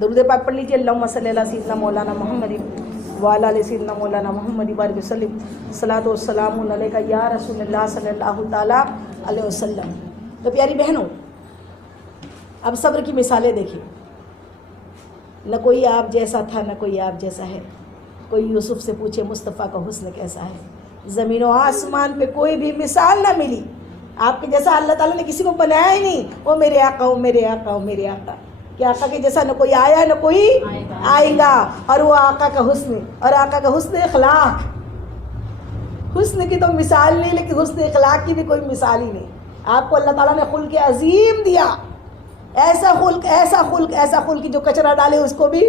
درود پاک پڑھ لیجیے. اللہم صلی علی سیدنا مولانا محمد وعلی آل سیدنا مولانا محمد بارک وسلم. صلاۃ و سلام علیک یا رسول اللہ صلی اللہ تعالیٰ علیہ وسلم. تو پیاری بہنوں، اب صبر کی مثالیں دیکھیں. نہ کوئی آپ جیسا تھا نہ کوئی آپ جیسا ہے. کوئی یوسف سے پوچھے مصطفیٰ کا حسن کیسا ہے. زمین و آسمان پہ کوئی بھی مثال نہ ملی آپ کے جیسا. اللہ تعالیٰ نے کسی کو بنایا ہی نہیں. وہ میرے آقا، وہ میرے آقا، وہ میرے آقا. کہ آقا کے جیسا نہ کوئی آیا نہ کوئی آئے گا. اور وہ آقا کا حسن، اور آقا کا حسن اخلاق. حسن کی تو مثال نہیں، لیکن حسن اخلاق کی بھی کوئی مثال ہی نہیں. آپ کو اللہ تعالیٰ نے خلق عظیم دیا. ایسا خلق، ایسا خلق، ایسا خلق کہ جو کچرا ڈالے اس کو بھی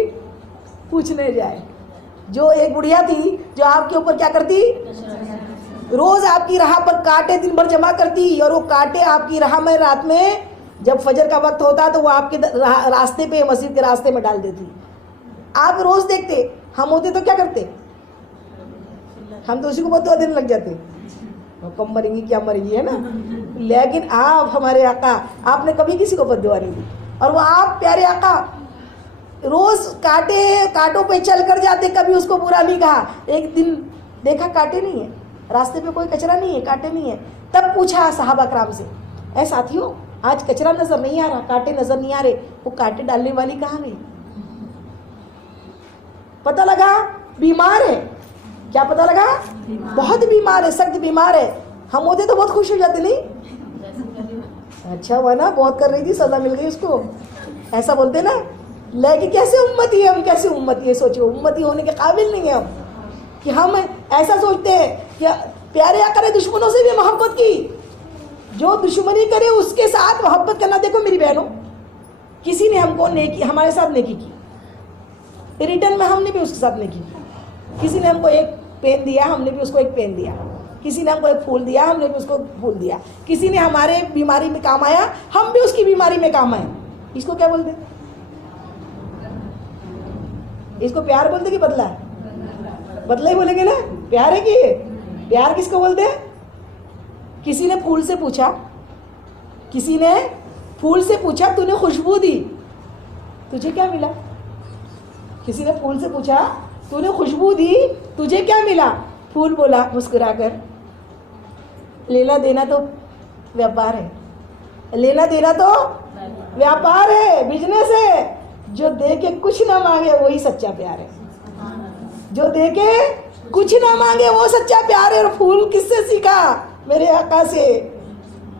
پوچھنے جائے. جو ایک بڑھیا تھی جو آپ کے اوپر کیا کرتی، روز آپ کی راہ پر کانٹے دن بھر جمع کرتی، اور وہ کانٹے آپ کی راہ میں رات میں جب فجر کا وقت ہوتا تو وہ آپ کے راستے پہ، مسجد کے راستے میں ڈال دیتی. آپ روز دیکھتے. ہم ہوتے تو کیا کرتے؟ ہم تو اسی کو بہت 2 دن لگ جاتے. کم مریں گی کیا مریں گی، ہے نا. لیکن آپ ہمارے آقا، آپ نے کبھی کسی کو بددعا نہیں دی. اور وہ آپ پیارے آقا روز کانٹوں پہ چل کر جاتے، کبھی اس کو برا نہیں کہا. ایک دن دیکھا کانٹے نہیں ہیں راستے پہ، کوئی کچرا نہیں ہے، کانٹے نہیں ہیں. تب پوچھا صحابہ کرام سے، اے ساتھیوں آج کچرا نظر نہیں آ رہا، کانٹے نظر نہیں آ رہے، وہ کانٹے ڈالنے والی کہاں گئی؟ پتہ لگا بیمار ہے. کیا پتہ لگا؟ بہت بیمار ہے، سخت بیمار ہے. ہم ہوتے تو بہت خوش ہو جاتے نہیں؟ اچھا ہوا نا، بہت کر رہی تھی، سزا مل گئی اس کو، ایسا بولتے نا. لیکن کیسے امتی ہے ہم، کیسے امتی ہے؟ سوچو، امتی ہونے کے قابل نہیں ہیں ہم کہ ہم ایسا سوچتے ہیں کہ پیارے آقا نے دشمنوں سے بھی محبت کی. جو دشمنی کرے اس کے ساتھ محبت کرنا. دیکھو میری بہنوں، کسی نے ہم کو نیکی، ہمارے ساتھ نیکی کی، ریٹرن میں ہم نے بھی اس کے ساتھ نیکی کی. کسی نے ہم کو ایک پین دیا، ہم نے بھی اس کو ایک پین دیا. کسی نے ہم کو ایک پھول دیا، ہم نے بھی اس کو پھول دیا. کسی نے ہمارے بیماری میں کام آیا، ہم بھی اس کی بیماری میں کام آئے. اس کو کیا بولتے؟ اس کو پیار بولتے کہ بدلہ؟ بدلہ ہی بولیں گے نا. پیار ہے کہ پیار کس کو بولتے ہیں؟ کسی نے پھول سے پوچھا، کسی نے پھول سے پوچھا تو نے خوشبو دی، تجھے کیا ملا؟ کسی نے پھول سے پوچھا تو نے خوشبو دی، تجھے کیا ملا؟ پھول بولا مسکرا کر، لینا دینا تو ویاپار ہے. لینا دینا تو ویاپار ہے، بزنس ہے. جو دے کے کچھ نہ مانگے وہی سچا پیار ہے. جو دے کے کچھ نہ مانگے وہ سچا پیار ہے. اور پھول کس سے سیکھا؟ میرے آقا سے.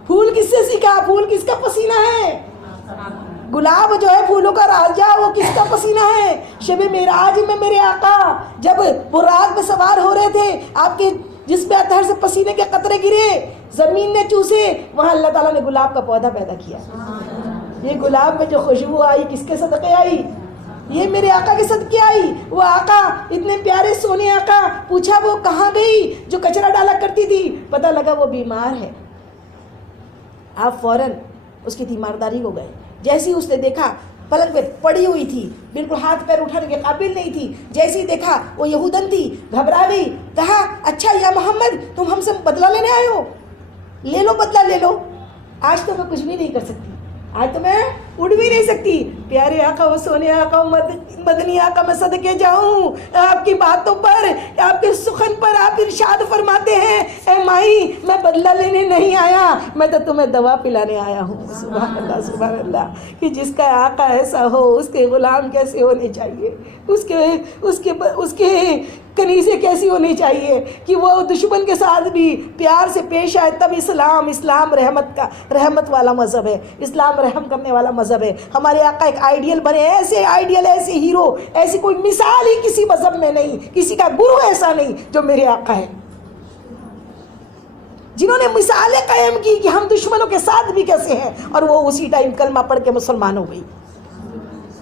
پھول کس سے سیکھا؟ پھول کس کا پسینہ ہے؟ گلاب جو ہے پھولوں کا راجا، وہ کس کا پسینہ ہے؟ شب معراج میں میرے آقا جب براق پہ سوار ہو رہے تھے، آپ کے جس پہ اطہر سے پسینے کے قطرے گرے، زمین نے چوسے، وہاں اللہ تعالیٰ نے گلاب کا پودا پیدا کیا. یہ گلاب میں جو خوشبو آئی کس کے صدقے آئی؟ یہ میرے آقا کے صدقے آئی. وہ آقا اتنے پیارے سونے آقا، پوچھا وہ کہاں گئی جو کچرا ڈالا کرتی تھی؟ پتہ لگا وہ بیمار ہے. آپ فوراً اس کی تیمارداری ہو گئے. جیسے اس نے دیکھا پلک پہ پڑی ہوئی تھی، بالکل ہاتھ پیر اٹھانے کے قابل نہیں تھی. جیسے ہی دیکھا وہ یہودن تھی، گھبرا گئی. کہا اچھا یا محمد تم ہم سے بدلہ لینے آئے ہو؟ لے لو بدلہ لے لو. آج تو میں کچھ بھی نہیں کر سکتی، آج تو میں اڑ بھی نہیں سکتی. پیارے آقا وہ سونے آقا مدنی آقا میں صدقے جاؤں آپ کی باتوں پر، آپ کے سخن پر. آپ ارشاد فرماتے ہیں اے مائی میں بدلہ لینے نہیں آیا، میں تو تمہیں دوا پلانے آیا ہوں. سبحان اللہ سبحان اللہ. کہ جس کا آقا ایسا ہو اس کے غلام کیسے ہونے چاہیے، اس کے کنیزیں کیسی ہونی چاہیے کہ وہ دشمن کے ساتھ بھی پیار سے پیش آئے. تب اسلام رحمت والا مذہب ہے. اسلام رحم کرنے والا مذہب ہے. ہمارے آقا ایک آئیڈیل بنے، ایسے آئیڈیل، ایسے ہیرو، ایسی کوئی مثال ہی کسی مذہب میں نہیں، کسی کا گرو ایسا نہیں جو میرے آقا ہے، جنہوں نے مثالیں قائم کی کہ ہم دشمنوں کے ساتھ بھی کیسے ہیں. اور وہ اسی ٹائم کلمہ پڑھ کے مسلمان ہو گئی.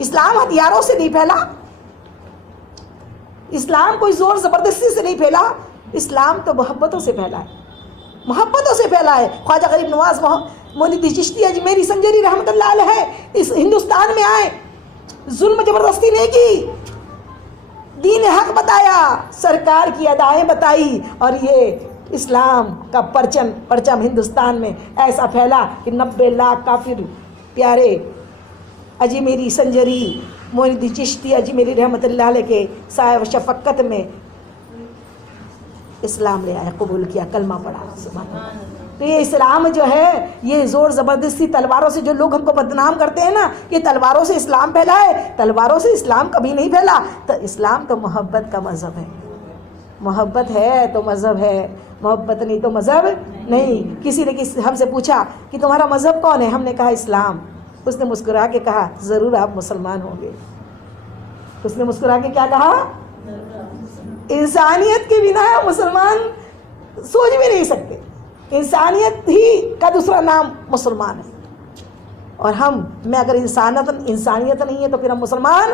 اسلام ہتھیاروں سے نہیں پھیلا، اسلام کوئی زور زبردستی سے نہیں پھیلا. اسلام تو محبتوں سے پھیلا ہے، محبتوں سے پھیلا ہے. خواجہ غریب نواز مولوی چشتی اجمیری سنجری رحمۃ اللہ علیہ اس ہندوستان میں آئے، ظلم زبردستی نہیں کی، دین حق بتایا، سرکار کی ادائیں بتائی. اور یہ اسلام کا پرچم ہندوستان میں ایسا پھیلا کہ 90 لاکھ کافر پیارے اجی میری سنجری معین الدین چشتی اجی میری رحمت اللہ علیہ کے سایہ و شفقت میں اسلام لے آیا، قبول کیا، کلمہ پڑھا، سبحان اللہ۔ تو یہ اسلام جو ہے، یہ زور زبردستی تلواروں سے جو لوگ ہم کو بدنام کرتے ہیں نا کہ تلواروں سے اسلام پھیلا ہے، تلواروں سے اسلام کبھی نہیں پھیلا۔ تو اسلام تو محبت کا مذہب ہے، محبت ہے تو مذہب ہے، محبت نہیں تو مذہب نہیں۔ کسی نے ہم سے پوچھا کہ تمہارا مذہب کون ہے؟ ہم نے کہا اسلام۔ اس نے مسکرا کے کہا ضرور آپ مسلمان ہوں گے۔ اس نے مسکرا کے کیا کہا؟ انسانیت کے بنا مسلمان سوچ بھی نہیں سکتے، انسانیت ہی کا دوسرا نام مسلمان ہے۔ اور میں اگر انسانیت نہیں ہے تو پھر ہم مسلمان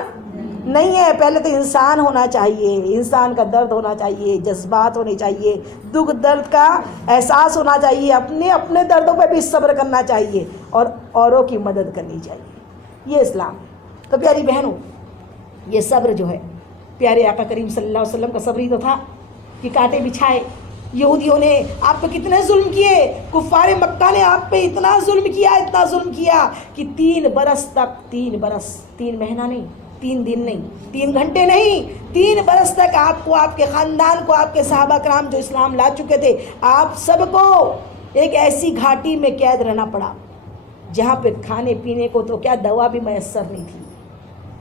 نہیں ہے۔ پہلے تو انسان ہونا چاہیے، انسان کا درد ہونا چاہیے، جذبات ہونے چاہیے، دکھ درد کا احساس ہونا چاہیے، اپنے دردوں پہ بھی صبر کرنا چاہیے اور اوروں کی مدد کرنی چاہیے۔ یہ اسلام ہے۔ تو پیاری بہنوں، یہ صبر جو ہے، پیارے آقا کریم صلی اللہ علیہ وسلم کا صبر ہی تو تھا کہ کانٹے بچھائے۔ یہودیوں نے آپ پہ کتنے ظلم کیے، کفار مکہ نے آپ پہ اتنا ظلم کیا کہ 3 برس تک، 3 برس، 3 مہینہ نہیں، 3 دن نہیں، 3 گھنٹے نہیں، 3 برس تک آپ کو، آپ کے خاندان کو، آپ کے صحابہ کرام جو اسلام لا چکے تھے، آپ سب کو ایک ایسی گھاٹی میں قید رہنا پڑا جہاں پہ کھانے پینے کو تو کیا دوا بھی میسر نہیں تھی۔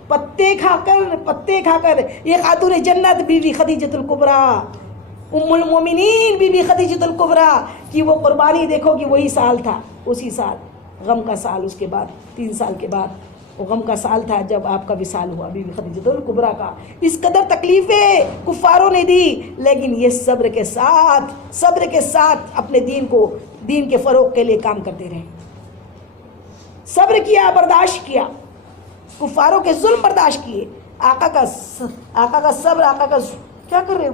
پتے کھا کر یہ خاتون جنت بی بی خدیجۃ الکبریٰ، ام المومنین بی بی خدیجۃ الکبریٰ کی وہ قربانی دیکھو کہ وہی سال تھا، اسی سال غم کا سال، اس کے بعد 3 سال کے بعد وہ غم کا سال تھا جب آپ کا وصال ہوا بی بی خدیجۃ الکبریٰ کا۔ اس قدر تکلیفیں کفاروں نے دی، لیکن یہ صبر کے ساتھ اپنے دین کے فروغ کے لیے کام کرتے رہے، صبر کیا، برداشت کیا، کفاروں کے ظلم برداشت کیے۔ آقا کا صبر، آقا کا کیا کر رہے ہو؟